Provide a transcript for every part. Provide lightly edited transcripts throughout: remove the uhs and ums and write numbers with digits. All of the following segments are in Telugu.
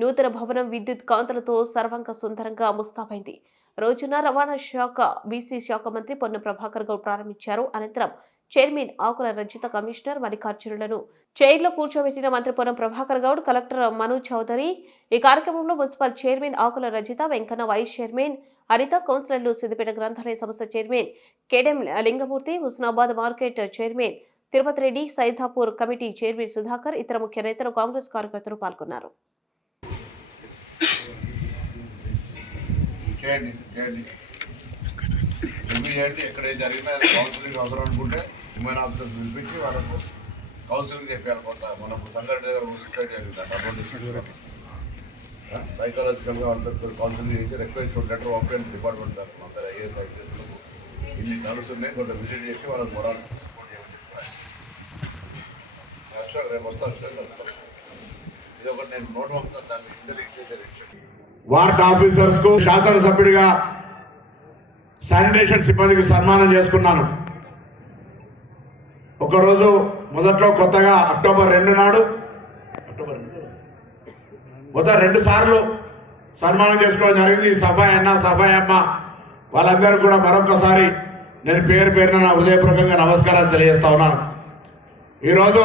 నూతన భవనం విద్యుత్ కాంతులతో సర్వంగ సుందరంగా ముస్తాబైంది. రోజున రవాణా శాఖ బీసీ శాఖ మంత్రి పొన్నం ప్రభాకర్ గౌడ్ ప్రారంభించారు. అనంతరం చైర్మన్ ఆకుల రజిత, కమిషనర్ మల్లికార్జునులను చైర్లో కూర్చోబెట్టిన మంత్రి పొన్నం ప్రభాకర్ గౌడ్, కలెక్టర్ మను చౌదరి. ఈ కార్యక్రమంలో municipal chairman Akula Rajitha, Venkanna, vice chairman Anitha, కౌన్సిలర్లు సిద్దిపేట గ్రంథాలయ సంస్థ chairman Kedem Lingamurthy, Husnabad market chairman Tirupati Reddy, Saidapur committee chairman Sudhakar, ఇతర ముఖ్య నేతలు, కాంగ్రెస్ కార్యకర్తలు పాల్గొన్నారు. ఎక్కడ జరిగినా కౌన్సిలింగ్ అవసరం అనుకుంటే హ్యూమన్ ఆఫీసర్స్ పిలిపించి వాళ్ళకు కౌన్సిలింగ్ చెప్పాలి. కొంత మనకు సంఘటన సైకాలజికల్గా వాళ్ళతో కౌన్సిలింగ్ చేసి రిక్వెస్ట్ లెటర్ పంపించండి డిపార్ట్మెంట్ తరఫున అందరూ ఐఏఎస్ ఐపీఎస్లకు ఇన్ని నడుస్తున్నాయి. కొంత విజిట్ చేసి వాళ్ళకి మొరాల్ సపోర్ట్ చేయమని రేపు వస్తాను. ఇది ఒకటి నేను నోట్ పంపుతాను. దాన్ని ఇంటెలిజెన్స్ వార్డ్ ఆఫీసర్స్ కు శాసనసభ్యుడిగా శానిటేషన్ సిబ్బందికి సన్మానం చేసుకున్నాను. ఒకరోజు మొదట్లో కొత్తగా అక్టోబర్ 2 నాడు మొదట 2 సార్లు సన్మానం చేసుకోవడం జరిగింది. సఫాయి అన్న, సఫాయి అమ్మ వాళ్ళందరూ కూడా మరొకసారి నేను పేరు పేరున నా హృదయపూర్వకంగా నమస్కారాలు తెలియజేస్తా ఉన్నాను. ఈరోజు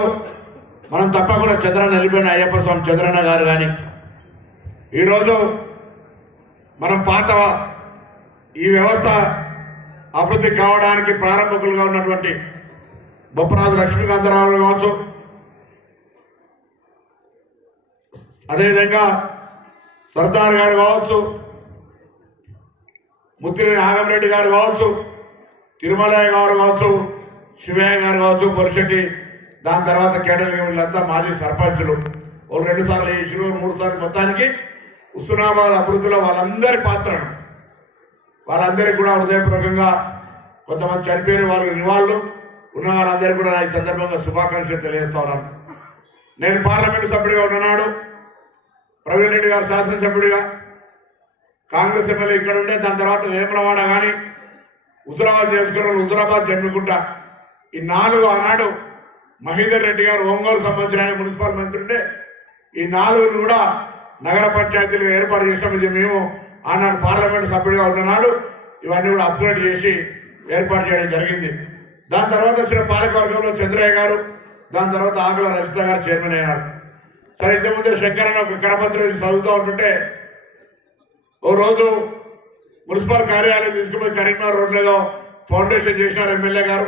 మనం తప్పకుండా చంద్రన్న వెళ్ళిపోయిన అయ్యప్ప స్వామి చంద్రన్న గారు కానీ ఈరోజు మనం పాత ఈ వ్యవస్థ అభివృద్ధి కావడానికి ప్రారంభకులుగా ఉన్నటువంటి బొప్పరాజు లక్ష్మీకాంతరావు కావచ్చు, అదేవిధంగా సర్దార్ గారు కావచ్చు, ముత్తిరెడ్డి నాగమరెడ్డి గారు కావచ్చు, తిరుమలయ్య గారు కావచ్చు, శివయ్య గారు కావచ్చు, పొలిశెట్టి, దాని తర్వాత కేటల్ వీళ్ళంతా మాజీ సర్పంచులు. వాళ్ళు 2 సార్లు చేసిరు, 3 సార్లు. మొత్తానికి హుస్నాబాద్ అభివృద్ధిలో వాళ్ళందరి పాత్రను వాళ్ళందరికీ కూడా హృదయపూర్వకంగా కొంతమంది చనిపోయిన వాళ్ళు నివాళులు ఉన్న వాళ్ళందరికీ కూడా ఈ సందర్భంగా శుభాకాంక్షలు తెలియజేస్తా ఉన్నాను. నేను పార్లమెంటు సభ్యుడిగా ఉన్ననాడు ప్రవీణ్ రెడ్డి గారు శాసనసభ్యుడిగా, కాంగ్రెస్ ఎమ్మెల్యే ఇక్కడ ఉండే, దాని తర్వాత వేములవాడ కానీ హుజురాబాద్ చేసుకున్న హుజురాబాద్ జమ్మికుంట, ఈ 4 ఆనాడు మహీధర్ రెడ్డి గారు ఒంగోలు సంబంధించిన మున్సిపల్ మంత్రి ఉండే, ఈ 4 కూడా నగర పంచాయతీలు ఏర్పాటు చేసినాం. ఇది మేము ఆనాడు పార్లమెంటు సభ్యుడిగా ఉన్ననాడు ఇవన్నీ కూడా అప్గ్రేడ్ చేసి ఏర్పాటు చేయడం జరిగింది. దాని తర్వాత వచ్చిన పాలకవర్గంలో చంద్రయ్య గారు, దాని తర్వాత ఆకుల రజిత గారు చైర్మన్ అయ్యారు. సరే, ఇంతకుముందే శంకరన్న ఒక కరపత్రం చదువుతూ ఉంటుంటే ఓ రోజు మున్సిపల్ కార్యాలయం తీసుకుపోయి కరీంనగర్ రోడ్లేదో ఫౌండేషన్ చేసినారు ఎమ్మెల్యే గారు.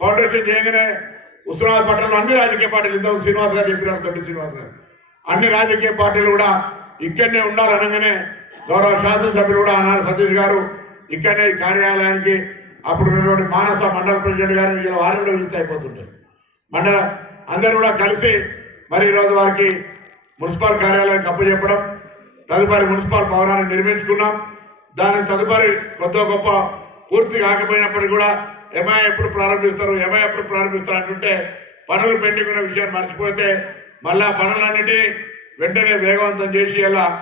ఫౌండేషన్ చేయగానే హుస్నాబాద్ పట్టణంలో అన్ని రాజకీయ పార్టీలు, ఇంతకు శ్రీనివాస్ గారు చెప్పినారు, తొట్టి శ్రీనివాస్ గారు, అన్ని రాజకీయ పార్టీలు కూడా ఇక్కడనే ఉండాలనగానే గౌరవ శాసనసభ్యులు కూడా ఆనాడు సతీష్ గారు ఇక్కడనే కార్యాలయానికి అప్పుడు ఉన్నటువంటి మానస మండల ప్రెసిడెంట్ గారిని వారిని కూడా విజిట్ అయిపోతుంటారు. మండల అందరూ కూడా కలిసి మరి ఈరోజు వారికి మున్సిపల్ కార్యాలయానికి అప్పచెప్పడం, తదుపరి మున్సిపల్ భవనాన్ని నిర్మించుకున్నాం. దాని తదుపరి కొత్త గొప్ప పూర్తి కాకపోయినప్పటికీ కూడా ఎంఐ ఎప్పుడు ప్రారంభిస్తారు అంటుంటే పనులు పెండింగ్ ఉన్న విషయాన్ని మర్చిపోతే మళ్ళా పనులన్నిటినీ వెంటనే వేగవంతం చేసి ఇలా